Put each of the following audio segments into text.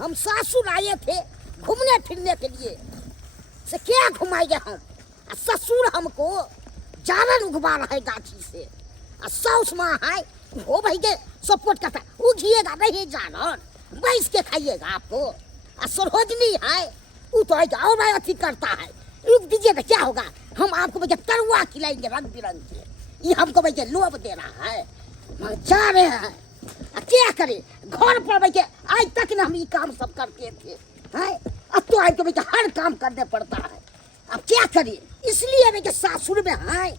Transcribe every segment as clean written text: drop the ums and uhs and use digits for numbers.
हम सासुर आए थे घूमने फिरने के लिए, से क्या घुमाएंगे हम। ससुर हमको जानन उगवा रहा है गाछी से। साउस माँ है वो भाई के सपोर्ट करता है, उगिएगा नहीं जानन, बैस के खाइएगा आपको। सरोजनी है वो तो और भाई अथी करता है, रुक दीजिएगा क्या होगा, हम आपको भैया तरुआ खिलाएंगे रंग बिरंग के। ये हमको भैया लोभ दे रहा है, मगर जा रहे हैं क्या करें। घर पर भैया आज तक न हम ये काम सब करते थे, हैं अब तो आज तो भैया हर काम करने पड़ता है। अब क्या करें, इसलिए भैया सासुर में है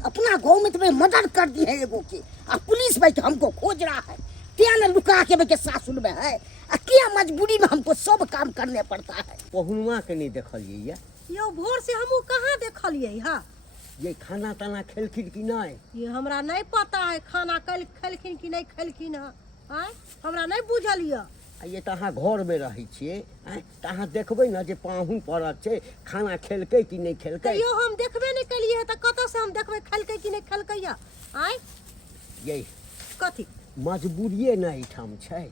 अपना गाँव में तुम्हें मदद कर दी है एगो की। अब पुलिस भाई हमको खोज रहा है, क्या न लुका के भैया सासुर में है, क्या मजबूरी में हमको सब काम करने पड़ता है। पहुनवा के नहीं देखलिए यो भोर से हमू कहाँ देखलिए हा? ये खाना ताना खेलखिन कि नहीं? ये हमरा नहीं पता है खाना कल खेलखिन कि नहीं खेलखिन है, हमरा नहीं बुझलिए। ये तहाँ घर में रही छे, तहाँ देखबे न जे पाहुन पड़त छे खाना खेलकै कि नहीं खेलकै। यो हम देखबे नहीं कलिए त कत से हम देखबे खेलकै कि नहीं खेलकै या? आय ये कथी मजबूरिये नहीं ठाम छै,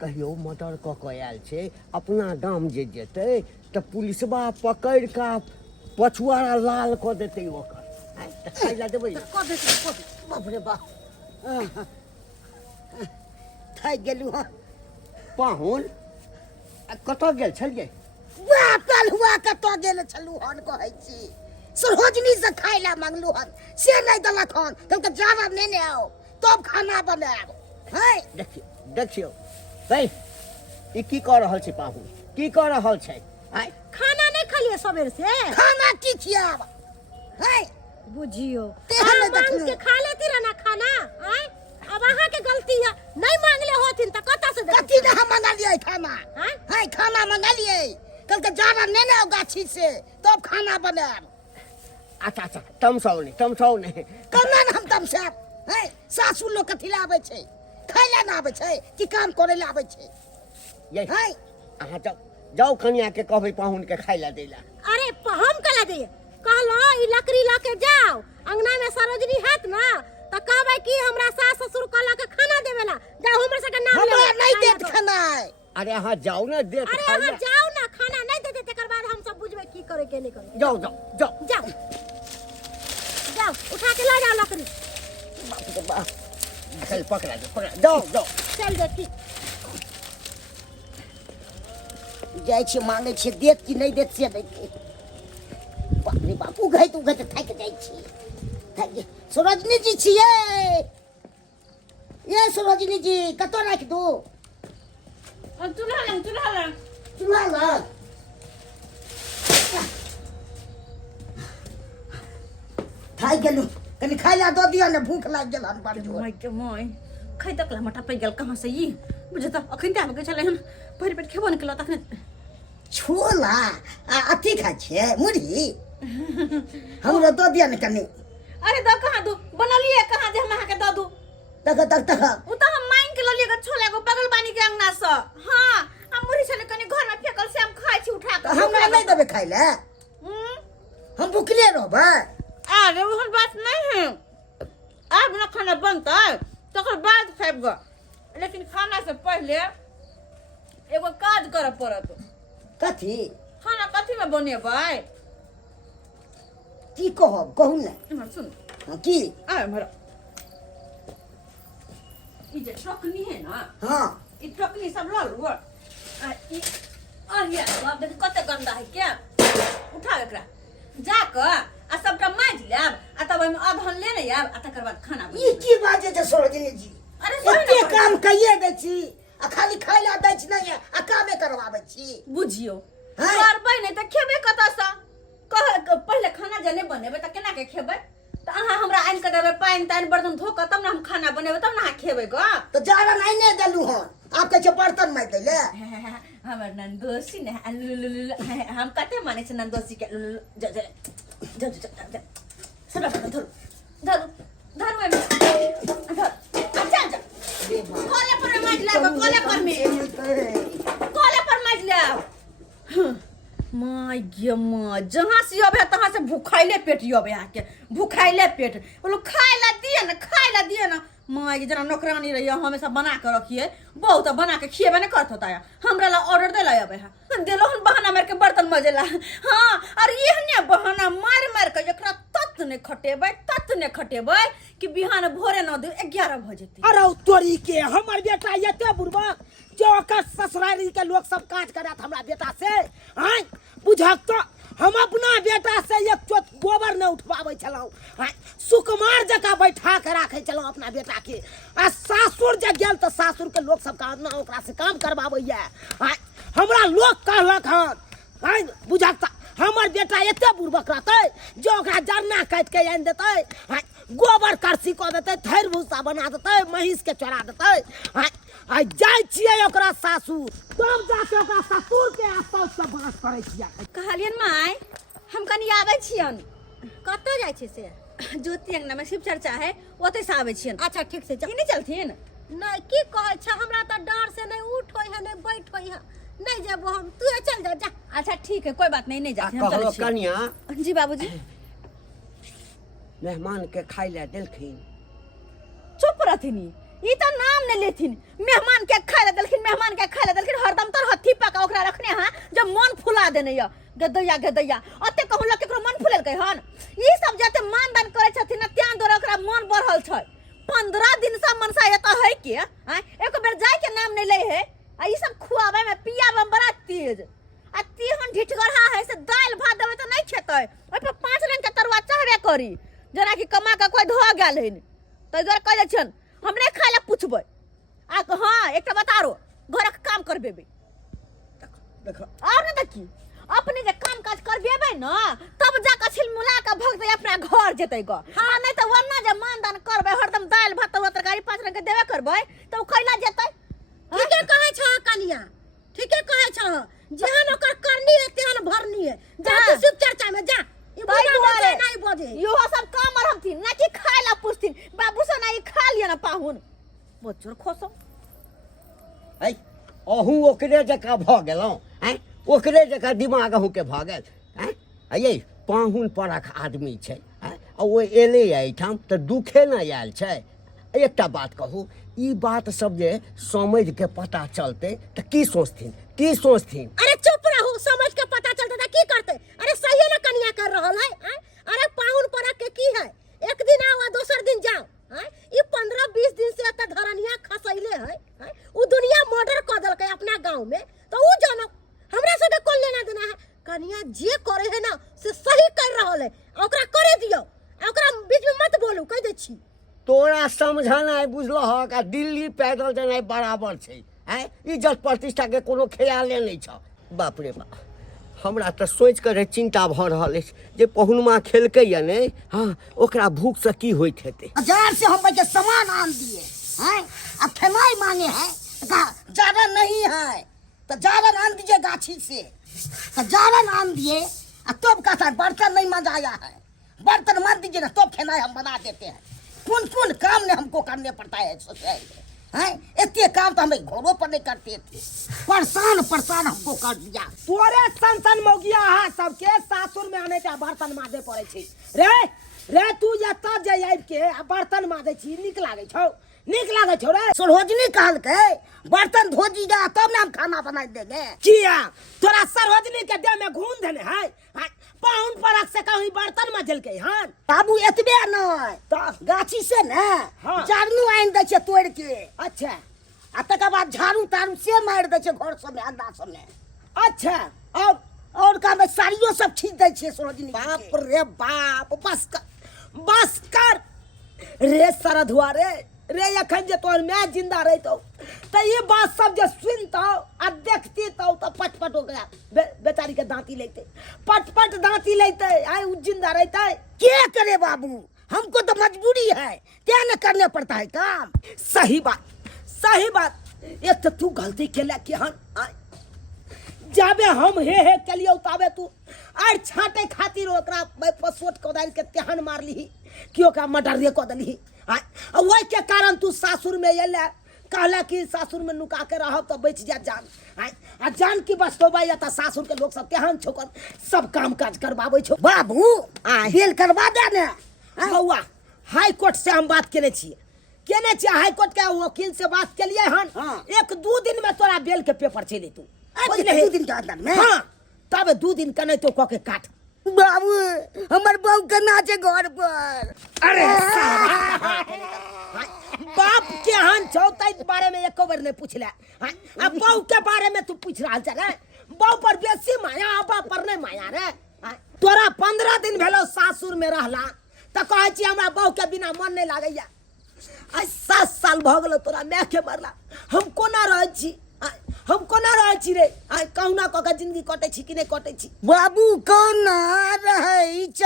कहियो मर्डर क के आयल छे अपना गाम जे जेतै त पुलिसबा पकड़ का पछुआरा लाल क देतै ओकर। त खाइ ला देबै क देतै बाप रे बाप, थक गेलू हँ। पाहुन कत गेल छलिए? कल हुआ कतऽ गेल छलू हन कहै छी, सरोजनी से खाइ ला मांगलू हन से नहीं देलक हन, कहलकै जाना नेने आओ तब खाना बनाएब। हैं देखियो देखियो भाई ई की कह रहल छै पाहुन, की कह रहल छै? खाना नहीं खलिए सवेर से? खाना की खियाब, हैं बुझियो तेहन नहीं मांग देखलू। के खा लेती रहना खाना। आय अब अहाँ के गलती है, नहीं मांगले होथिन त कत से कथी ने हम मंगा लिए खाना, हैं? हैं खाना मंगा लिए, कहलकै जाना नेने आओ गाछी से तब खाना बनाएब। अच्छा अच्छा तमसाओ नहीं करना न हम तमसाएब, हैं सासुर लोग कथी ला आबै छै, खाइ ला ना आबै छै कि काम करे ला आबै छै। ये हैं अहाँ जाओ कन्या के कहबै पाहुन के खाइ ला देला। अरे हम कला दे कहलो ई लकड़ी लाके जाओ अंगना में सरोजनी हैत ना त कहबै कि हमरा सास ससुर कहला के खाना देवेला, जाओ हमर सबके नाम ले। हमरा नहीं देत खाना। अरे अहाँ जाओ ना देत अरे खाइ अहाँ ला। जाओ ना, खाना नहीं देते तकर बाद हम सब बुझबे की करे के नहीं करे। जाओ जाओ जाओ जाओ जाओ उठा के ला जाओ लकड़ी, बाप रे बाप, चल पकड़ा जाओ जाओ। चल देखी जाइ छी मांगे छी देत कि नहीं देत से नहीं। बाप रे बाप उघैत थक जाइ छी, थक जाइ। सरोजनी जी छियै, ये सरोजनी जी कतऽ राख दू? चूल्हा लग चूल्हा लग खाइ गेलू, कनी खाइ ला दऽ दिअ ने, भूख लागि गेल हन बड़ जोर। माय के माय खै तक ला मटा पे गेल कहाँ से ई बुझे त अखन टाइम के चले हन भरि पेट खेबो न केलो तखने। छोला आ अथी खाइ छियै मुरही, हमरा दऽ दिअ ने कनी। अरे द कहाँ दू बनलिए कहाँ जे हम अहाँ के द दू? तक उ त हम मांग के ललिए के छोले को बगल बानी के अंगना से। हां हम मुरी छले कनी घर में फेकल से हम खाइ छी उठा के। हमरा नहीं देबै खाइ ले, हम भूखले रहबै। अरे वो बात नहीं है, अब ना खाना बनता तकर बाद खाएगा, लेकिन खाना से पहले एगो काज करे पड़त। कथी खाना कथी में बनेबै? की कहब कहू ने। इमहर सुन हाँ, की आ इमहर ई जे ट्रकनी है ना, हाँ ई ट्रकनी सब ल लू आ ई ये बाप देख कते गंदा है क्या, उठा एकरा जाके आ सबटा माज लेब आ तब ओइमे अधन लेने आब आ तकर बाद खाना ई बनेबै। की बाजे छै सरोजनी जी, अरे सुन एते ना, काम कइए दै छी आ खाली खाइ ला दै छी नहीं आ कामे करवाबै छी। बुझियो हैं? करबै नहीं त खेबै कतऽ सँ? पहले खाना जे नहीं बनेबै त केना के खेबै? त अहाँ हमरा आनि के देबै पानि तानि बर्तन धो के तब ना हम खाना बनेबै, तब ना अहाँ खेबै ग। तो जारा नहीं ने देलू हन, आप कहै छै बर्तन माइ दै ले। हमर नंदोसी ने हम कते माने छै नंदोसी के। जा जा जा जा जा सब धर धर धर में धर अच्छा अच्छा कोले पर माज ले, कोले पर में कोले पर माज ले। माय गे माय जहाँ से अब है तहाँ से भूखाइले पेट अब यहाँ के भूखाइले पेट बोलो खाए ला दिए ना माँ ये जना नौकरानी रही हमेशा बना के रखिए बहुत बना के खिएबे नहीं करत होता है हमरा ला ऑर्डर दे लाया है देलो हन बहाना मार के बर्तन मजेला हाँ और ये ने बहाना मार मार के एकरा तत ने खटेबै कि बिहान भोरे न दे 11 बजे अरे तोरी के हमर बेटा एते बुढ़बा जो ओकर ससुरारी के लोग सब काज करत हमरा बेटा से हैं बुझक तो हम अपना बेटा से एक चोट गोबर न उठवाबै छलौ सुकुमार जका बैठा के राखे छलौ अपना बेटा के आ सासुर जे गेल त सासुर के लोग सब काम न ओकरा से काम करबाबैया हमरा लोग कहलक हन बुझक त हमर बेटा एते बुढ़बक रहतै जो ओकरा जरना काट के आनि देतै गोबर करसी क देतै थैर भूसा बना देतै महींस के चोरा देतै आ जाय छियै ओकरा सासुर तब जाके ओकरा ससुर के आस-पास से बात करै छियै कहलियन माय हम कनी आबै छियन कतऽ जाइ छै से ज्योति अंगना में शिव चर्चा है ओते से आबै छियन अच्छा ठीक से नहीं चलथिन नहीं की कहै छ हमरा त डर से नहीं उठ होई है नहीं बैठ होई है नहीं जब हम तू चल जा जा अच्छा ठीक है कोई बात नहीं नहीं जाते हम कहलो चलै छी कन्या जी बाबूजी मेहमान के खाइ ले देलखिन चुप रहथिन ई त नाम ने लेथिन मेहमान के खाय ले देलखिन हरदम तर हथी पका ओकरा रखने हां जब मन फुला देने य गदैया अते कहू ल केकरो मन फुलेल कै हन ई सब जते मानदान करे छथिन त्यान दोर ओकरा मन बढ़ल छै 15 दिन से मनसा एता है के एक बेर जाय के नाम नहीं ले है आ ई सब खुआवे में पियावे में बड़ा तेज आ तिहन ढिठगरहा है से दाल भात देवे त नहीं खेतै ओइ पे 5 रंग के तरुआ चढ़बे करी जना कि कमा के कोई धो गेल है त इधर कह छन हमरे खाय ला पूछबै आ हां एकटा बतारो घरक काम करबे देखो और न देखी अपने जे काम काज करबेबै न तब जाके छिलमुला के भग दे अपना घर जेतै ग हां नहीं त वरना जे मानदान करबै हरदम दाल भात तरकारी 5 रंग के देबे करबै त उ खैला जेतै ठीके कहै छ कनिया ठीके कहै छ जेहन ओकर करनी है तेहन भरनी है जा तू शिव चर्चा में जा ई बोले नहीं बोले यो सब काम रहथिन ना कि खाय ला पूछथिन बाबू से ना ई खा लिया ना पाहुन बच्चर खोसो है अहूँ ओकरे जका भ गेलौं हैं ओकरे जका दिमाग अहूँ के भ गेल हैं ये पाहुन परख आदमी छै हैं आ ओ एले एहिठाम त दुखे न आयल छै एकटा बात कहू ई बात सब जे समझ के पता चलते त की सोचथिन अरे चुप रहू समझ के पता चलते त की करते अरे सही न कनिया कर रहल है अरे पाहुन परख के की है एक दिन आओ दोसर दिन जाओ ई 15-20 दिन से त धरनिया खसैले है उ दुनिया मर्डर क देलकै अपना गांव में तो उ जानो हमरा से कोन लेना देना है कनिया जे करे है ना से सही कर रहल है ओकरा करे दियो ओकरा बीच में मत बोलू कह दे छी तोरा समझना है बुझलो ह का दिल्ली पैदल जेनाइ बराबर छै हैं इज्जत प्रतिष्ठा के कोनो ख्याले नहीं छ बाप रे बाप हमरा त सोच कर चिंता भ रहल अछि जे पहुनमा खेलकै या नहीं हां ओकरा भूख से की होइत हेतै हजार से हम के सामान आन दिए हैं अब खेनाई मांगे हैं ज्यादा नहीं है तो जारन आन दीजिए गाछी से तो जारन आन दिए तब कहता बर्तन नहीं मजा आया है बर्तन मान दीजिए ना तब खेनाई हम बना देते हैं कौन काम ने हमको करने पड़ता है सोसाइटी हैं इतने काम तो हमें घरों पर नहीं करते थे परेशान हमको कर दिया तोरे सन मौगिया है सबके सासुर में आने के बर्तन माजे पड़े छी रे तू जता जे आबि के बर्तन माजे छी निक लागे छौ रे सरोजनी कहल के बर्तन धोजी जा तब ना हम खाना बना देंगे किया तोरा सरोजनी के देह में घून देने है पाहुन परख से कहीं बर्तन मजल के हन बाबू एतबे नहीं तो गाछी से ना झाड़ू आइन दे छे तोड़ के अच्छा आ तक बाद झाड़ू तारू से मार दे छे घर सब में अंडा सब में अच्छा और का में साड़ियों सब खींच दे छे सरोजनी बाप रे बाप बस कर रे सरधुआ रे अखन जे तोर मैं जिंदा रहतो त ये बात सब जे सुनतो आ देखती तो पटपट हो गया बेचारी के दांती लेते पटपट दांती लेते आए उ जिंदा रहते क्या करे बाबू हमको तो मजबूरी है क्या न करने पड़ता है काम सही बात एक तो तू गलती केला के हन जाबे हम हे कलियो ताबे तू आर छाटे खातिर ओकरा मैं पसोट कोदाल के तेहन मार ली कि ओकरा मर्डर रे क दली वही के कारण तू सासुर में एले कहला कि सासुर में नुका के रहब तो बच जा जान आ जान की बचतोबा या त सासुर के लोग सब केहन छोकर सब काम काज करबाबै छौ बाबू बेल करवा दे ने बौआ हाई कोर्ट से हम बात केने छिए केने छे हाई कोर्ट के वकील से बात के लिए हन हाँ। 1-2 दिन में तोरा बेल के पेपर चले तू बुझले 2 दिन के अंदर में हां तब 2 दिन कने तो क के काट बाबू हमर बहू के नाचे घर पर अरे बाप के हन चौथाई के बारे में एको बार नहीं पूछले अब बहू के बारे में तू पूछ रहा चले बहू पर बेसी माया बाप पर नहीं माया रे तोरा 15 दिन भेलो सासुर में रहला त कहै छी हमरा बहू के बिना मन नहीं लागैया आज 7 साल भ गेलो तोरा मैं के मरला हम कोना रहै छी हम कोना रहै छी रे आइ कहुना क के जिंदगी कटै छी कि नहीं कटै छी बाबू कोना रहै छ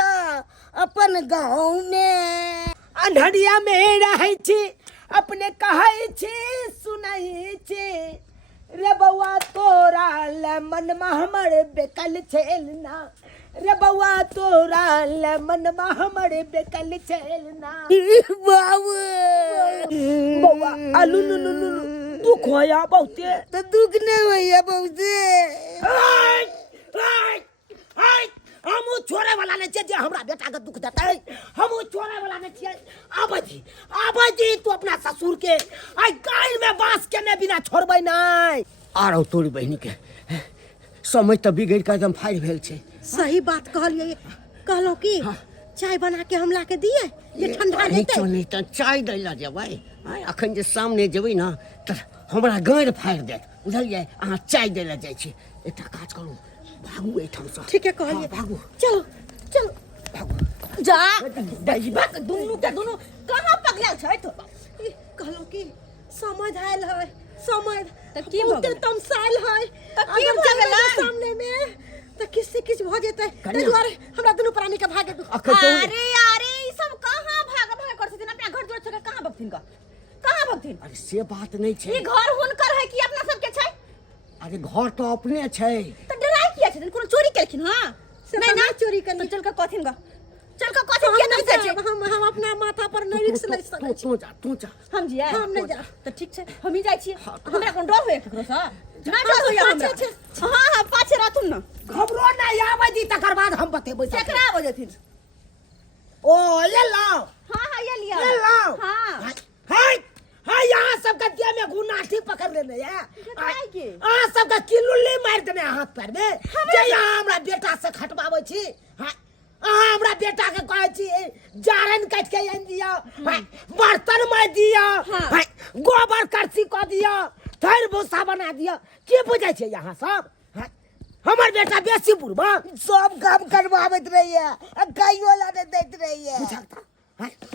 अपन गाँव में अंधरिया में रहै छी अपने कहै छी सुनै छी रे बउआ तोरा ले मन में हमर बेकल छेल ना रे बउआ तोरा ले मन में हमर बेकल छेल ना बाबू बउआ आलू नु नु नु दुख होया बहुते तो दुख नहीं भैया बहुते हम छोड़े वाला नहीं जे हमरा बेटा के दुख देते हम छोड़े वाला नहीं छियै आबाजी तू अपना ससुर के आई गाय में बांस के ने बिना छोड़बै नहीं आरो तोरी बहनी के समय तो बिगड़ के एकदम फाइल भेल छे सही बात कहलिए कहलो कि चाय बना के हम ला के दिए ये ठंडा लेते नहीं तो चाय दैला जेबै अखन जे सामने जेबै ना त हमरा गाड़ फाड़ दे बुझलियै अहाँ चाय दैला जाइ छी एकटा काज करू भागू एठाम से ठीक है कहलिए भागू चलो चलो भागू जा दईबा दुनु के दुनु कहां पगला छै तो कहलो कि समझ आयल है समझ त की भ गेल तमसाइल है त की भ गेल सामने में त किसी किछ भ जेतै तै दुआरे हमरा दुनु प्राणी के भागे दू अरे अरे ई सब कहां भाग कर छथिन अपना घर जोड़ छोड़ कहां भगथिन का कहां भगथिन अरे से बात नहीं छे ई घर हुनकर है कि अपना सब के छै अरे घर तो अपने छे त डराई किया छथिन कोनो चोरी केलखिन हां नहीं ना चोरी कर तो चल के कथिन गा चल के कथिन के नहीं छै हम अपना माथा पर नहीं रिक्स ले सकै छी तू जा हम जिया हम नहीं जा तो ठीक छै हम ही जाइ छी हमरा कोन डर होय ककरो से ना डर होय हमरा हां हां पाछे रहथुन न घबरो नहीं आबाजी तकर बाद हम बतेबै केकरा बजथिन ओ ले लाओ हां हां ये लिया ले लाओ हां हाय हाय यहाँ सबका दिया में गुनाठी पकड़ लेने है काहे के अहाँ सबका किलुल्ली मार देने हाथ पैर में जे यहाँ हमरा बेटा से खटबाबै छी अहाँ हमरा बेटा के कहै छी जारन काट के आनि दिया बर्तन मार दिया गोबर करसी क दिया थैर भूसा बना दिया के बुझै छै यहाँ सब हमर बेटा बेसी बुढ़बा सब काम करवाबैत रहिए गाइयो ला नहीं दैत रहिए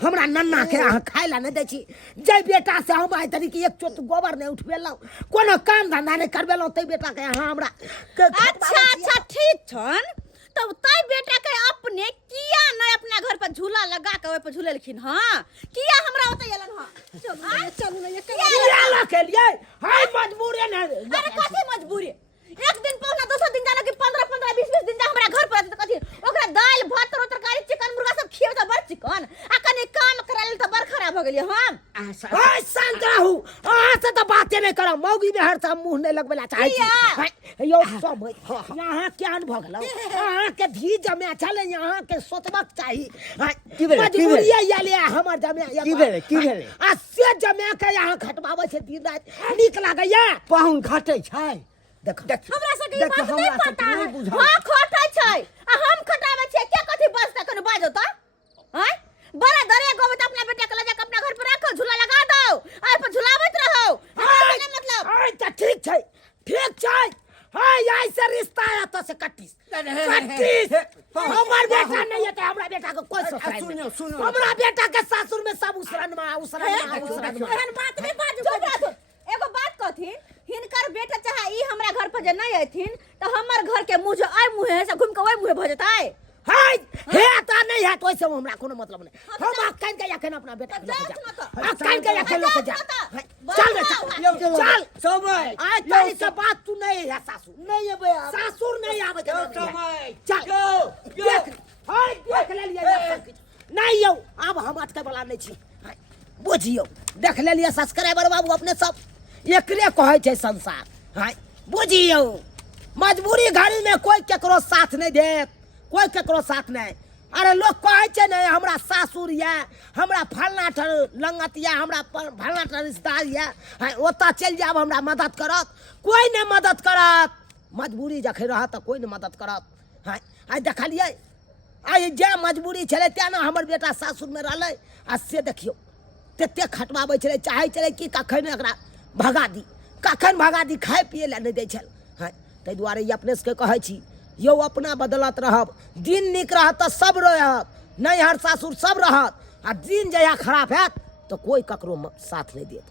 हमरा नन्ना के अहाँ खाय ला नहीं दै छी जय बेटा से हम आइ तरी कि एक चोट गोबर नहीं उठबेलौ कोनो काम धंधा नहीं करबेलौ तै बेटा के अहाँ हमरा अच्छा अच्छा ठीक छन तब तै बेटा के अपने किया नहीं अपना घर पर झूला लगा के ओय पर झूलेलखिन हां किया हमरा ओतै एलन हां चलू नहीं किया के लिए हाय मजबूरी नहीं अरे कथी मजबूरी एक दिन पहुना दूसरा दिन जाना कि 15 20 दिन जा हमरा घर पर त कथी ओकरा दाल भात तरकारी चिकन मुर्गा सब खियो त बड़ चिकन आ कने काम कराइल त बड़ खराब हो गेलिए हम हाय शांत रहू अहाँ से तो बातें नहीं करब मौगी में हर सब मुंह नहीं लगबेला चाहे छी यो सब यहाँ क्या भ गेलौ अहाँ के धी जमे चले यहाँ के सोचबक चाही मजबूरी या ले हमर जमे की भेले आ से जमे के यहाँ खटबाबै छै दिन रात नीक लागैया पाहुन घटै छै देख हमरा से के बात नहीं पता है हां खटै छै आ हम खटाबै छै के कथी बजता कने बाजो त हैं बड़ा दरे गोबे त अपना बेटा के ले जा अपना घर पर रखो झूला लगा दो आइ पर झुलावत रहो मतलब हाय त ठीक छै हाय ऐसे रिश्ता है तो से कट्टिस हमर बेटा नहीं है तो हमरा बेटा के कोई ससुराल में सुनो हमरा बेटा के सासुर में सब उसरन में एहन बात नहीं बाजू एगो बात कहथिन हिनकर बेटा चाहे ई हमरा घर पर जे नहीं अथिन त हमर घर के मुंह जे आइ मुंह से घुम के ओइ मुंह भ जतै हाय हे त नहीं है तो ऐसे हमरा कोनो मतलब नहीं हम अखन के अखन अपना बेटा के लेके जा अखन के अखन लेके जा चल समय आज तारी से बात तू नहीं है सासुर नहीं है बे सासुर नहीं आवे समय चल देख हाय देख ले लिया नहीं यौ अब हम अटके वाला नहीं छी बुझियो देख ले लिया सब्सक्राइबर बाबू अपने सब एकरे कहै छै संसार हाय बुझियो मजबूरी घड़ी में कोई केकरो साथ नहीं देत कोई केकरो साथ नहीं अरे लोग कहै छै ने हमरा सासुर ये, हमरा फलना ठर लंगत ये, हमरा फलना ठर रिश्तेदार ये, ओतऽ चलि जायब हमरा मदद करत। कोई नहीं मदद करत। मजबूरी जखन रहत तऽ कोई नहीं मदद करत। आइ देखलियै, आइ जे मजबूरी छलै तेँ ने हमर बेटा सासुरमे रहलै। आ से देखियौ तते खटवाबै छलै, चाहै छलै कि कखन एकरा भगा दी, कखन भगा दी, खाए पिए लए नहि दै छल। ताहि दुआरे ई अपने सबके कहै छी, यौ अपना बदलत रहब। दिन नीक रहत तऽ सब रहत, नैहर सासुर सब रहत। आ दिन जहिया खराब हैत तऽ कोई ककरो साथ नहि देत।